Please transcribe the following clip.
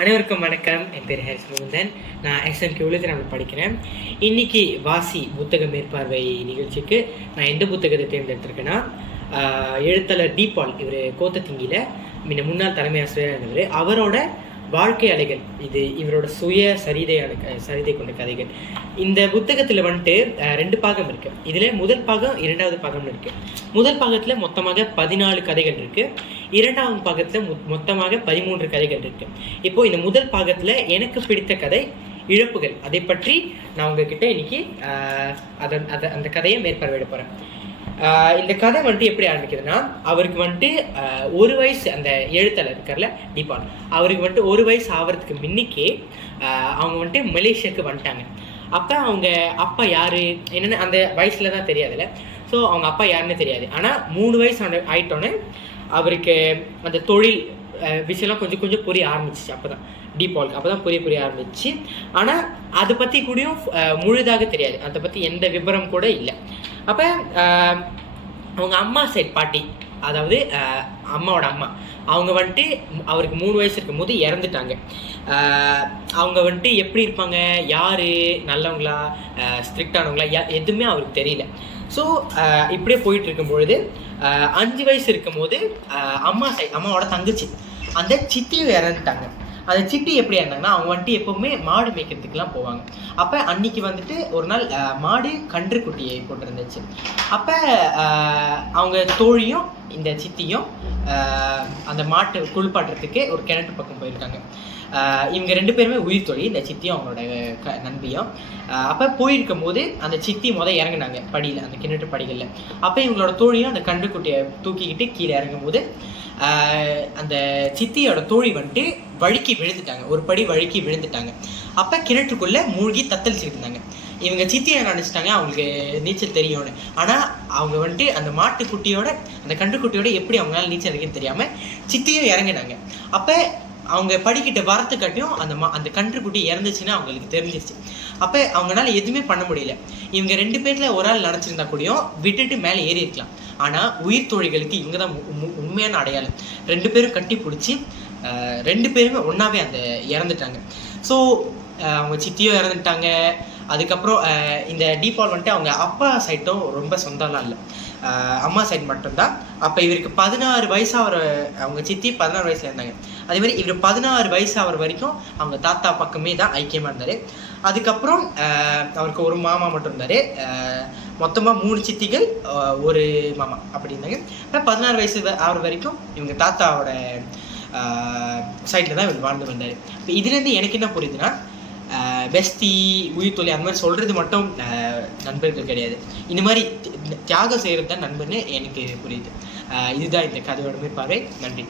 அனைவருக்கும் வணக்கம். என் பேர் ஹரிஸ் முகுந்தன் நான் எஸ்எம்கே நான் படிக்கிறேன். இன்னைக்கு வாசி புத்தக மேற்பார்வை நிகழ்ச்சிக்கு நான் எந்த புத்தகத்தை தேர்ந்தெடுத்திருக்கேன்னா எழுத்தாளர் தீபால் இவர் கோத்தத்திங்கியில் முன்ன முன்னாள் தலைமை ஆசிரியராக இருந்தவர் அவரோட வாழ்க்கை அலைகள் இது இவரோட சுய சரிதையான அலை சரிதை கொண்ட கதைகள். இந்த புத்தகத்தில் வந்துட்டு ரெண்டு பாகம் இருக்கு. இதில் முதல் பாகம் இரண்டாவது பாகம்னு இருக்கு. முதல் பாகத்தில் மொத்தமாக பதினாலு கதைகள் இருக்கு. இரண்டாவது பாகத்தில் மொத்தமாக பதிமூன்று கதைகள் இருக்கு. இப்போ இந்த முதல் பாகத்தில் எனக்கு பிடித்த கதை இழப்புகள். அதை பற்றி நான் உங்ககிட்ட இன்னைக்கு அதை அதன் அதை அந்த கதையை மேற்பார்வையிட போகிறேன் இந்த கதை வந்துட்டு எப்படி ஆரம்பிக்குதுன்னா அவருக்கு வந்துட்டு ஒரு வயசு அந்த எழுத்தாளர் இருக்கார்ல டிபான் அவருக்கு வந்துட்டு ஒரு வயசு ஆகிறதுக்கு முன்னிக்கே அவங்க வந்துட்டு மலேசியாவுக்கு வந்துட்டாங்க. அப்போ அவங்க அப்பா யார்? என்னென்னு அந்த வயசில் தான் தெரியாதுல்ல. ஸோ அவங்க அப்பா யாருன்னு தெரியாது. ஆனால் மூணு வயசு ஆன ஆயிட்டோன்னே அவருக்கு அந்த தொழில் விஷயம்லாம் கொஞ்சம் கொஞ்சம் புரிய ஆரம்பிச்சிச்சு. அப்போ தான் டீபால்க்கு அப்போ தான் புரிய புரிய ஆரம்பிச்சு. ஆனால் அதை பற்றி கூடயும் முழுதாக தெரியாது. அதை பற்றி எந்த விவரம் கூட இல்லை. அப்போ அவங்க அம்மா சைட் பாட்டி அதாவது அம்மாவோட அம்மா. அவங்க வந்துட்டு அவருக்கு மூணு வயசு இருக்கும்போது இறந்துட்டாங்க. அவங்க வந்துட்டு எப்படி இருப்பாங்க? யார்? நல்லவங்களா? ஸ்ட்ரிக்டானவங்களா எதுவுமே அவருக்கு தெரியல. ஸோ இப்படியே போயிட்டு இருக்கும்பொழுது அஞ்சு வயசு இருக்கும்போது அம்மா சைட் அம்மாவோட தங்கச்சி. அந்த சித்தியும் இறந்துட்டாங்க. அந்த சித்தி எப்படி இருந்தாங்கன்னா அவங்க வந்துட்டு எப்பவுமே மாடு மேய்க்கிறதுக்குலாம் போவாங்க. அப்போ அன்னைக்கு வந்துட்டு ஒரு நாள் மாடு மாடு கன்றுக்குட்டியை போட்டிருந்துச்சு. அப்போ அவங்க தோழியும் இந்த சித்தியும் அந்த மாட்டு குளிப்பாட்டுறதுக்கு ஒரு கிணற்று பக்கம் போயிருக்காங்க. இவங்க ரெண்டு பேருமே உயிர் தொழில் இந்த சித்தியும் அவங்களோட க நண்பியும். அப்போ போயிருக்கும் போது அந்த சித்தி முத இறங்குனாங்க படியில் அந்த கிணற்று படிகளில். அப்போ இவங்களோட தோழியும் அந்த கன்றுக்குட்டியை தூக்கிக்கிட்டு கீழே இறங்கும் போது அந்த சித்தியோட தோழி வந்துட்டு வழுக்கி விழுந்துட்டாங்க. ஒரு படி வழுக்கி விழுந்துட்டாங்க. அப்போ கிணற்றுக்குள்ளே மூழ்கி தத்தளிச்சுட்டு இவங்க சித்தியை நினச்சிட்டாங்க? அவங்களுக்கு நீச்சல் தெரியும்னு. ஆனால் அவங்க வந்துட்டு அந்த மாட்டுக்குட்டியோட அந்த கன்றுக்குட்டியோட எப்படி அவங்களால நீச்சல் அடிக்கன்னு தெரியாமல் சித்தியும் இறங்கினாங்க. அப்போ அவங்க படிக்கிட்ட வரத்துக்காட்டியும் அந்த மா அந்த கன்றுக்குட்டி இறந்துச்சுன்னு அவங்களுக்கு தெரிஞ்சிருச்சு. அப்போ அவங்களால எதுவுமே பண்ண முடியல. இவங்க ரெண்டு பேரில் ஒரு ஆள் நினச்சிருந்தா கூடயும் விட்டுட்டு மேலே ஏறி இருக்கலாம். ஆனால் உயிர் தோழிகளுக்கு இங்கே தான் உண்மையான அடையாளம். ரெண்டு பேரும் கட்டி பிடிச்சி ரெண்டு பேருமே ஒன்றாவே அந்த இறந்துட்டாங்க. ஸோ அவங்க சித்தியும் இறந்துட்டாங்க. அதுக்கப்புறம் இந்த டீஃபால் வந்துட்டு அவங்க அப்பா சைட்டும் ரொம்ப சொந்தம்லாம் இல்லை. அம்மா சைட் மட்டும்தான். அப்போ இவருக்கு பதினாறு வயசாகிற அவங்க சித்தி பதினாறு வயசில் இருந்தாங்க அதே மாதிரி இவர் பதினாறு வயசு ஆகிற வரைக்கும் அவங்க தாத்தா பக்கமே தான் ஐக்கியமாக இருந்தார். அதுக்கப்புறம் அவருக்கு ஒரு மாமா மட்டும் இருந்தார். மொத்தமாக மூணு சித்திகள் ஒரு மாமா அப்படி இருந்தாங்க பதினாறு வயசு ஆகிற வரைக்கும் இவங்க தாத்தாவோட சைடில் தான் இவர் வாழ்ந்து வந்தார். இப்போ இதுலேருந்து எனக்கு என்ன புரியுதுன்னா பெஸ்தி பெஸ்டி உயிர் தொழில் அந்த மாதிரி சொல்கிறது மட்டும் நண்பர்கள் கிடையாது. இந்த மாதிரி தியாகம் செய்கிறது தான் நண்பர்னு எனக்கு புரியுது. இதுதான் இந்த கதையோட பார்வை நன்றி.